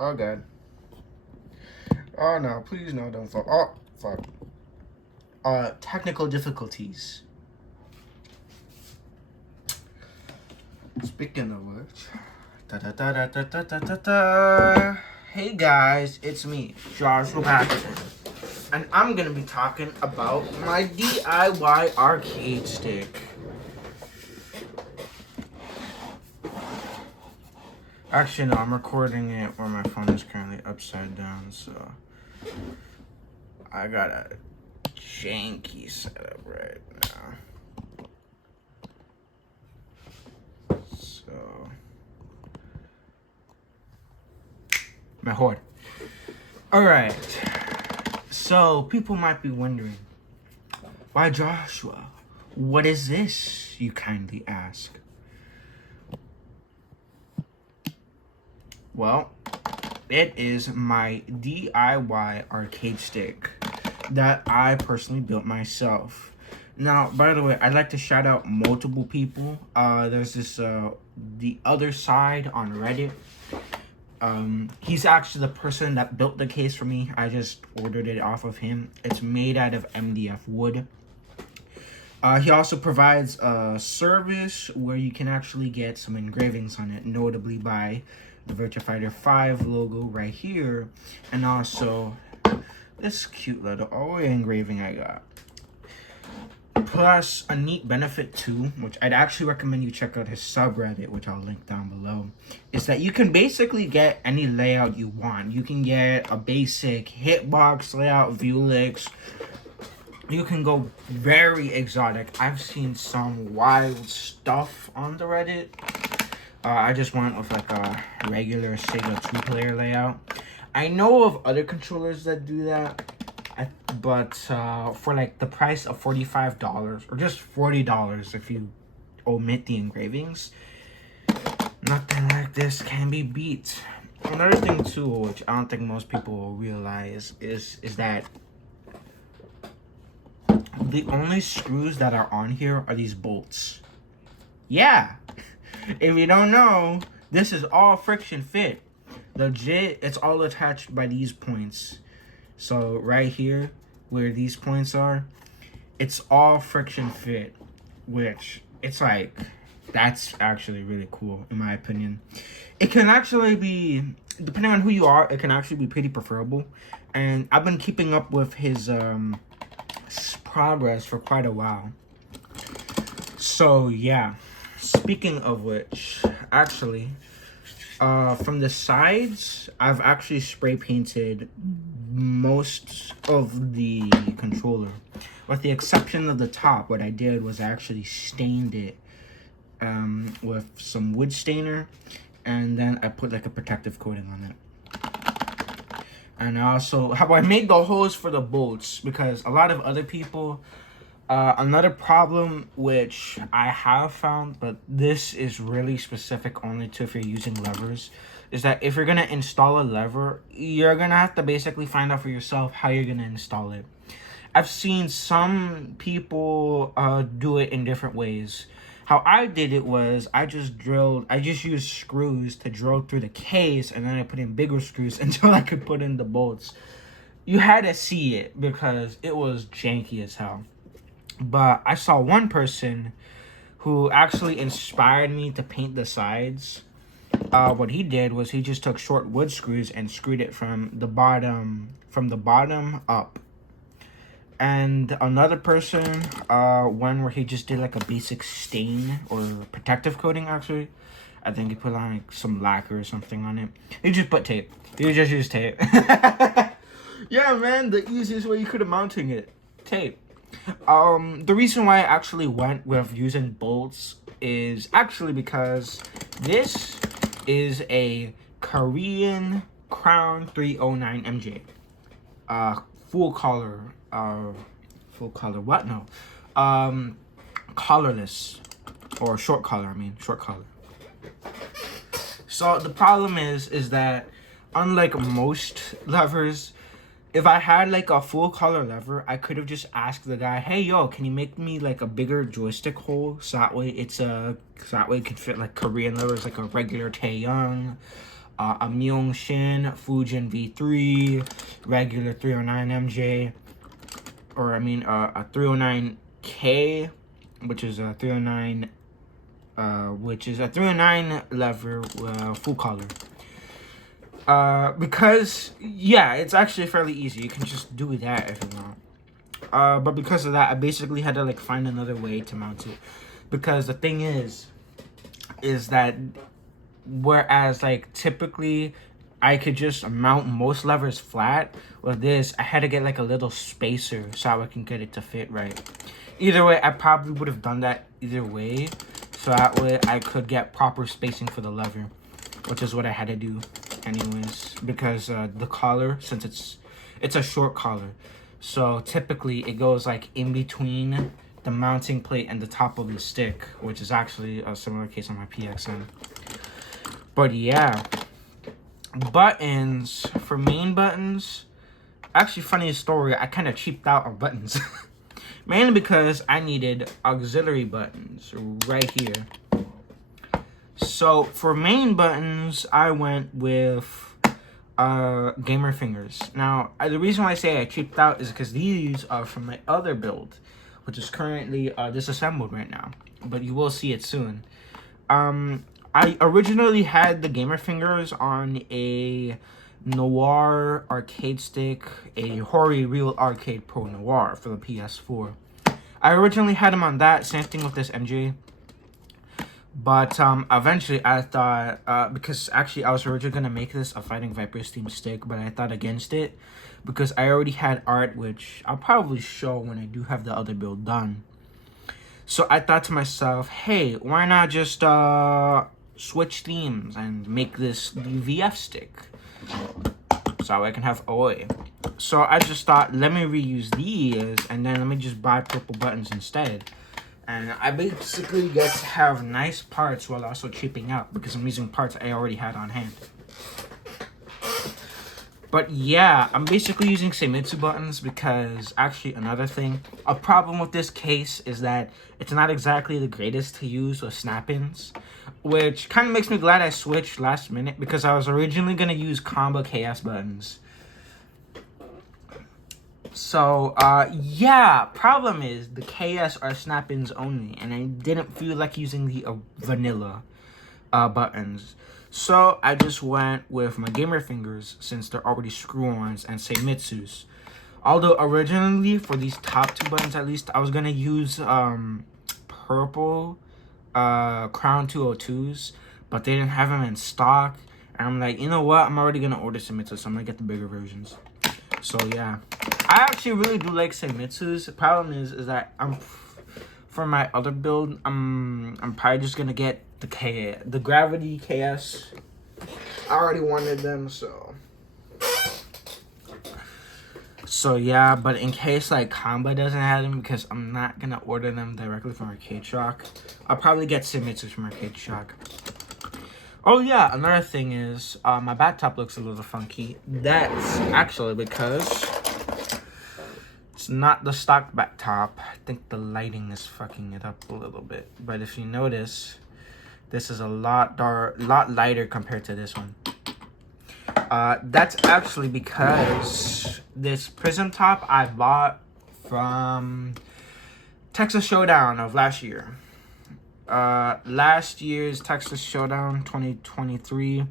Oh god. Oh no, please no, don't fall. Oh fuck. Technical difficulties. Speaking of which, da da da da da da da da da. Hey guys, it's me, Joshua Paxton, and I'm gonna be talking about my DIY arcade stick. Actually, no, I'm recording it where my phone is currently upside down, so I got a janky setup right now. So, mejor. Alright, so people might be wondering, why Joshua? What is this, you kindly ask? Well, it is my DIY arcade stick that I personally built myself. Now, by the way, I'd like to shout out multiple people. There's this, the other side on Reddit. He's actually the person that built the case for me. I just ordered it off of him. It's made out of MDF wood. He also provides a service where you can actually get some engravings on it, notably by the Virtua Fighter 5 logo right here, and also this cute little engraving I got. Plus, a neat benefit too, which I'd actually recommend you check out his subreddit, which I'll link down below, is that you can basically get any layout you want. You can get a basic hitbox layout, Vuelix. You can go very exotic. I've seen some wild stuff on the Reddit. I just went with like a regular Sega 2-player layout. I know of other controllers that do that, but for like the price of $45 or just $40 if you omit the engravings, nothing like this can be beat. Another thing too, which I don't think most people will realize, is that the only screws that are on here are these bolts. Yeah. If you don't know, this is all friction fit. Legit, it's all attached by these points. So right here, where these points are, it's all friction fit, which it's like, that's actually really cool in my opinion. It can actually be, depending on who you are, it can actually be pretty preferable. And I've been keeping up with his progress for quite a while. So yeah. Speaking of which, actually, from the sides, I've actually spray painted most of the controller. With the exception of the top, what I did was I actually stained it with some wood stainer, and then I put like a protective coating on it. And also, how I made the holes for the bolts, because a lot of other people, another problem which I have found, but this is really specific only to if you're using levers, is that if you're going to install a lever, you're going to have to basically find out for yourself how you're going to install it. I've seen some people do it in different ways. How I did it was I just used screws to drill through the case, and then I put in bigger screws until I could put in the bolts. You had to see it because it was janky as hell. But I saw one person who actually inspired me to paint the sides. What he did was he just took short wood screws and screwed it from the bottom up. And another person, one where he just did like a basic stain or protective coating actually. I think he put on like some lacquer or something on it. He just put tape. He just used tape. Yeah, man, the easiest way you could have mounting it. Tape. The reason why I actually went with using bolts is actually because this is a Korean Crown 309 MJ. Full collar, what? No. Collarless. Or short collar, short collar. So the problem is that unlike most levers, if I had like a full color lever, I could have just asked the guy, hey yo, can you make me like a bigger joystick hole so that way it could fit like Korean levers, like a regular Taeyong, a Myongshin Fujin V3, regular 309 MJ, or I mean a 309K, which is a 309, which is a 309 lever full color. Because yeah, it's actually fairly easy. You can just do that if you want. But because of that, I basically had to like find another way to mount it, because the thing is that whereas like typically I could just mount most levers flat, with this I had to get like a little spacer so I can get it to fit right. Either way, I probably would have done that either way, so that way I could get proper spacing for the lever, which is what I had to do anyways, because the collar, since it's a short collar, so typically it goes like in between the mounting plate and the top of the stick, which is actually a similar case on my PXN. But yeah, buttons, for main buttons, actually funny story, I kind of cheaped out on buttons. Mainly because I needed auxiliary buttons right here. So for main buttons, I went with gamer fingers. Now, the reason why I say I cheaped out is because these are from my other build, which is currently disassembled right now, but you will see it soon. I originally had the gamer fingers on a Noir arcade stick, a Hori Real Arcade Pro Noir for the PS4. I originally had them on that, same thing with this MJ. But eventually I thought, because actually I was originally going to make this a Fighting Vipers themed stick, but I thought against it, because I already had art, which I'll probably show when I do have the other build done. So I thought to myself, hey, why not just switch themes and make this the VF stick, so I can have OA. So I just thought, let me reuse these, and then let me just buy purple buttons instead. And I basically get to have nice parts while also cheaping out, because I'm using parts I already had on hand. But yeah, I'm basically using Seimitsu buttons because, actually, another thing, a problem with this case is that it's not exactly the greatest to use with snap-ins, which kind of makes me glad I switched last minute, because I was originally going to use combo KS buttons. So, yeah, problem is the KS are snap-ins only, and I didn't feel like using the vanilla buttons. So I just went with my gamer fingers, since they're already screw-ons, and Seimitsu's. Although originally, for these top two buttons at least, I was going to use purple Crown 202s, but they didn't have them in stock. And I'm like, you know what? I'm already going to order Seimitsu, so I'm going to get the bigger versions. So yeah, I actually really do like Seimitsu's. The problem is that for my other build, I'm probably just gonna get the Gravity KS. I already wanted them, so yeah. But in case like Combo doesn't have them, because I'm not gonna order them directly from Arcade Shock, I'll probably get Seimitsu's from Arcade Shock. Oh yeah, another thing is, my bat top looks a little funky. That's actually because it's not the stock bat top. I think the lighting is fucking it up a little bit. But if you notice, this is a lot lighter compared to this one. That's actually because this prism top I bought from Texas Showdown of last year. Last year's Texas Showdown 2023,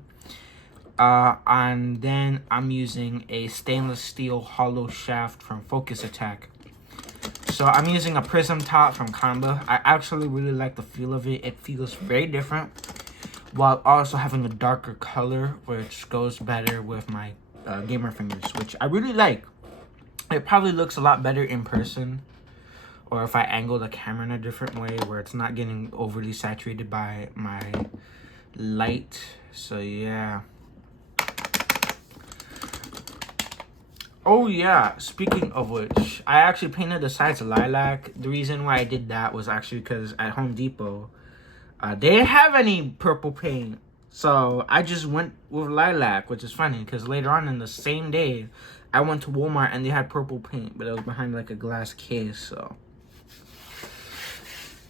and then I'm using a stainless steel hollow shaft from Focus Attack. So I'm using a prism top from Combo. I actually really like the feel of it. It feels very different, while also having a darker color, which goes better with my gamer fingers, which I really like. It probably looks a lot better in person, or if I angle the camera in a different way where it's not getting overly saturated by my light. So yeah. Oh yeah, speaking of which, I actually painted the sides lilac. The reason why I did that was actually because at Home Depot, they didn't have any purple paint. So I just went with lilac, which is funny because later on in the same day, I went to Walmart and they had purple paint, but it was behind like a glass case, so.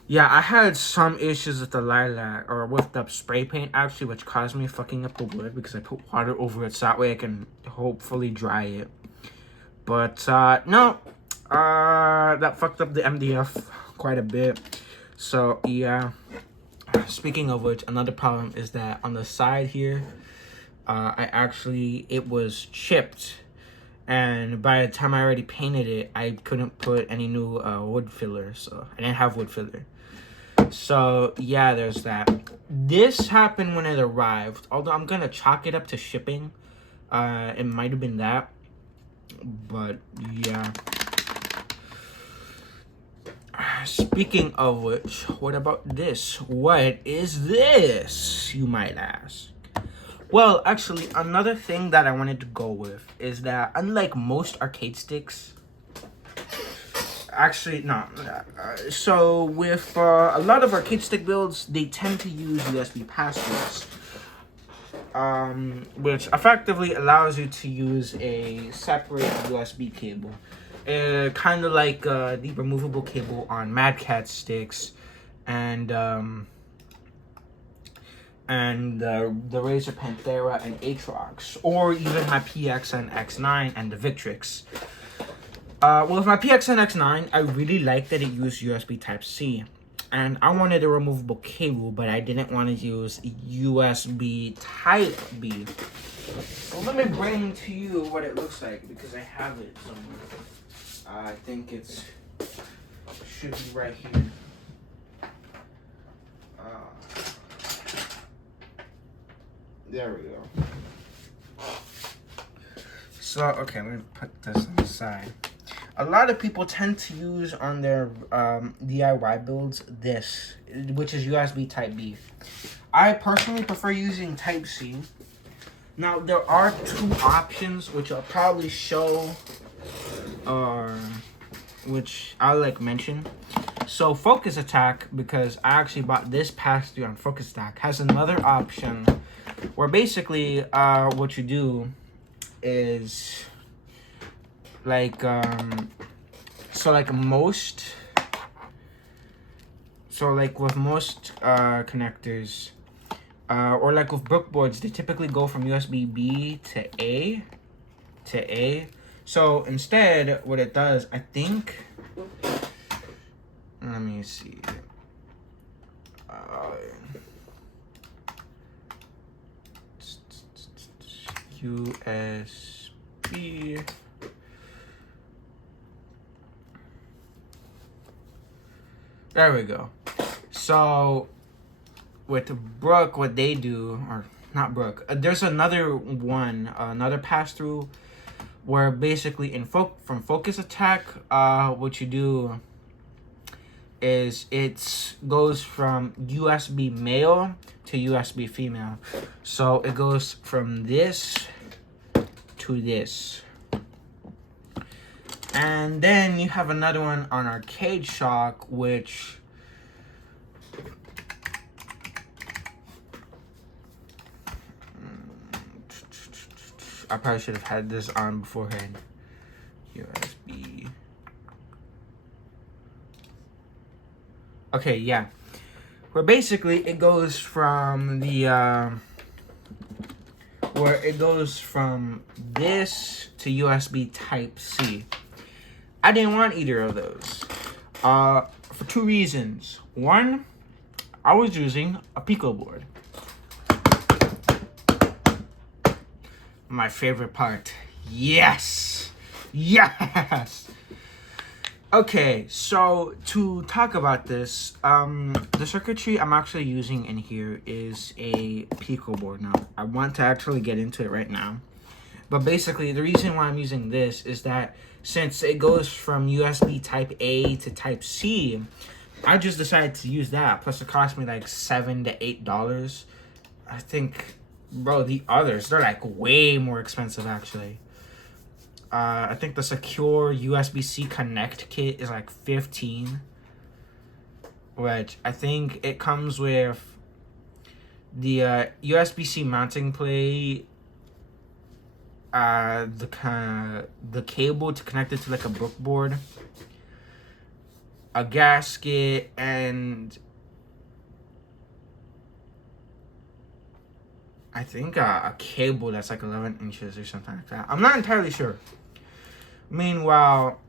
Yeah, I had some issues with the lilac, or with the spray paint actually, which caused me fucking up the wood because I put water over it so that way I can hopefully dry it. But no, that fucked up the MDF quite a bit. So yeah. Speaking of which, another problem is that on the side here, it was chipped, and by the time I already painted it, I couldn't put any new wood filler, so I didn't have wood filler. So yeah, there's that. This happened when it arrived, although I'm gonna chalk it up to shipping. It might have been that, but yeah. Speaking of which, what about this? What is this, you might ask? Well, actually, another thing that I wanted to go with is that unlike most arcade sticks, actually, no. So with a lot of arcade stick builds, they tend to use USB pass-throughs, which effectively allows you to use a separate USB cable. Kind of like the removable cable on Mad Catz sticks, and the Razer Panthera and Atrox, or even my PXN X9 and the Victrix. Well, with my PXN X9, I really liked that it used USB Type-C. And I wanted a removable cable, but I didn't want to use USB Type-B. So let me bring to you what it looks like, because I have it somewhere. I think it should be right here. There we go. So, okay, let me put this on the side. A lot of people tend to use on their DIY builds this, which is USB Type-B. I personally prefer using Type-C. Now, there are two options, which I'll probably show, which I'll mention. So Focus Attack, because I actually bought this pass-through on Focus Attack, has another option where basically what you do is with most connectors, or like with Brook boards, they typically go from USB B to A. So instead, what it does, I think, let me see. USB. There we go. So with Brook, what they do, or not Brook, there's another one, another pass-through, where basically from Focus Attack, what you do is it goes from USB male to USB female. So it goes from this to this. And then you have another one on Arcade Shock, which I probably should have had this on beforehand. USB. Okay, yeah. Where basically it goes from this to USB Type-C. I didn't want either of those. For two reasons. One, I was using a Pico board. My favorite part. Yes! Yes! Okay, so to talk about this, the circuitry I'm actually using in here is a Pico board. Now, I want to actually get into it right now. But basically, the reason why I'm using this is that since it goes from USB Type A to Type C, I just decided to use that. Plus, it cost me like $7 to $8. I think, bro, the others, they're like way more expensive actually. I think the secure USB-C connect kit is like $15, which I think it comes with the USB-C mounting plate, the cable to connect it to like a Brook board, a gasket, and I think a cable that's like 11 inches or something like that. I'm not entirely sure. Meanwhile,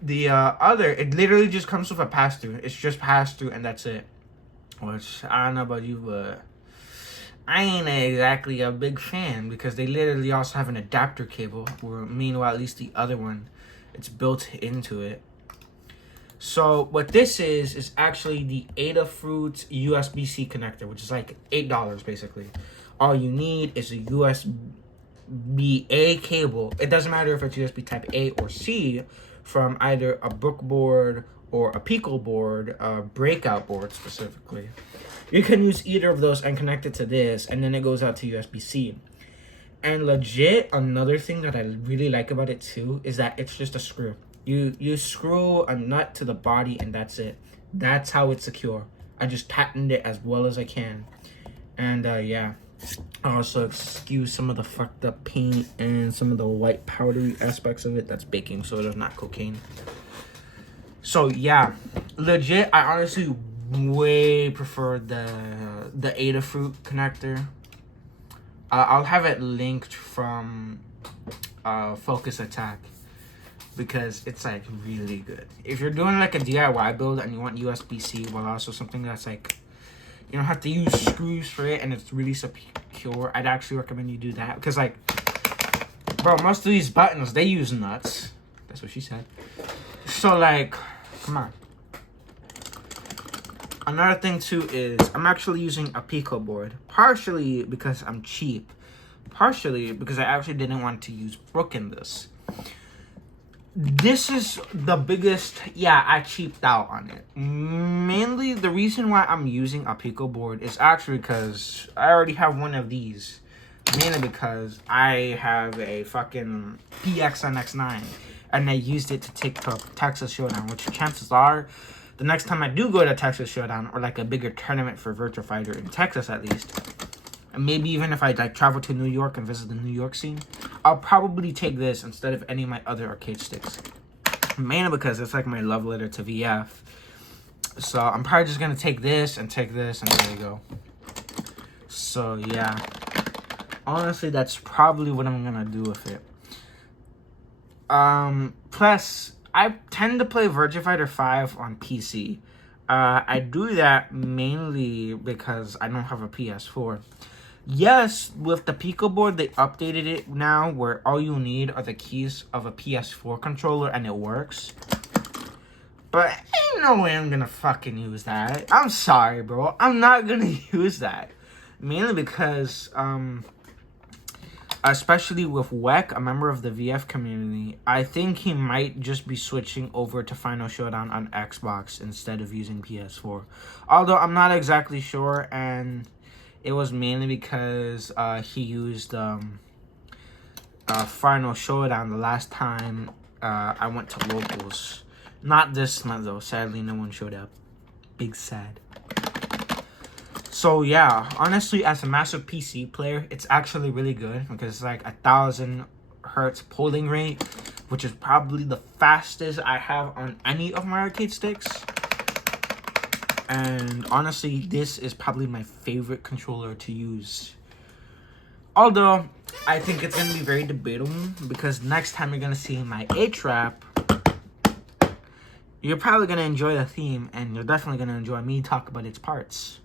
the other, it literally just comes with a pass-through. It's just pass-through and that's it. Which, I don't know about you, but I ain't exactly a big fan because they literally also have an adapter cable. Where, meanwhile, at least the other one, it's built into it. So what this is actually the Adafruit USB-C connector, which is like $8 basically. All you need is a USB-A cable. It doesn't matter if it's USB type A or C, from either a book board or a Pico board, a breakout board specifically. You can use either of those and connect it to this, and then it goes out to USB-C. And legit, another thing that I really like about it too is that it's just a screw. You screw a nut to the body and that's it. That's how it's secure. I just tightened it as well as I can. And yeah. Also, excuse some of the fucked up paint and some of the white powdery aspects of it. That's baking soda, not cocaine. So yeah, legit, I honestly way prefer the Adafruit connector. I'll have it linked from Focus Attack because it's like really good. If you're doing like a DIY build and you want USB-C while also something that's like, you don't have to use screws for it and it's really secure, I'd actually recommend you do that. Because like, bro, most of these buttons, they use nuts. That's what she said. So like, come on. Another thing too is I'm actually using a Pico board. Partially because I'm cheap. Partially because I actually didn't want to use Brook in this. This is the biggest, yeah, I cheaped out on it. Mainly, the reason why I'm using a Pico board is actually because I already have one of these. Mainly because I have a fucking PXNX9. And I used it to take to Texas Showdown, which chances are, the next time I do go to Texas Showdown, or like a bigger tournament for Virtua Fighter in Texas at least, and maybe even if I like travel to New York and visit the New York scene, I'll probably take this instead of any of my other arcade sticks. Mainly because it's like my love letter to VF. So I'm probably just gonna take this, and there you go. So yeah. Honestly, that's probably what I'm gonna do with it. Plus, I tend to play Virtua Fighter 5 on PC. I do that mainly because I don't have a PS4. Yes, with the Pico board, they updated it now where all you need are the keys of a PS4 controller and it works. But ain't no way I'm gonna fucking use that. I'm sorry, bro. I'm not gonna use that. Mainly because, especially with WEC, a member of the VF community, I think he might just be switching over to Final Showdown on Xbox instead of using PS4. Although I'm not exactly sure, and it was mainly because he used Final Showdown the last time I went to locals. Not this month though. Sadly, no one showed up. Big sad. So yeah, honestly, as a massive PC player, it's actually really good because it's like 1,000 hertz polling rate, which is probably the fastest I have on any of my arcade sticks. And honestly, this is probably my favorite controller to use. Although, I think it's going to be very debatable because next time you're going to see my A-Trap, you're probably going to enjoy the theme and you're definitely going to enjoy me talk about its parts.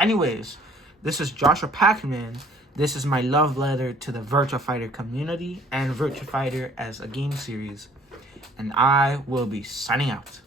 Anyways, this is Joshua Pacman. This is my love letter to the Virtua Fighter community and Virtua Fighter as a game series. And I will be signing out.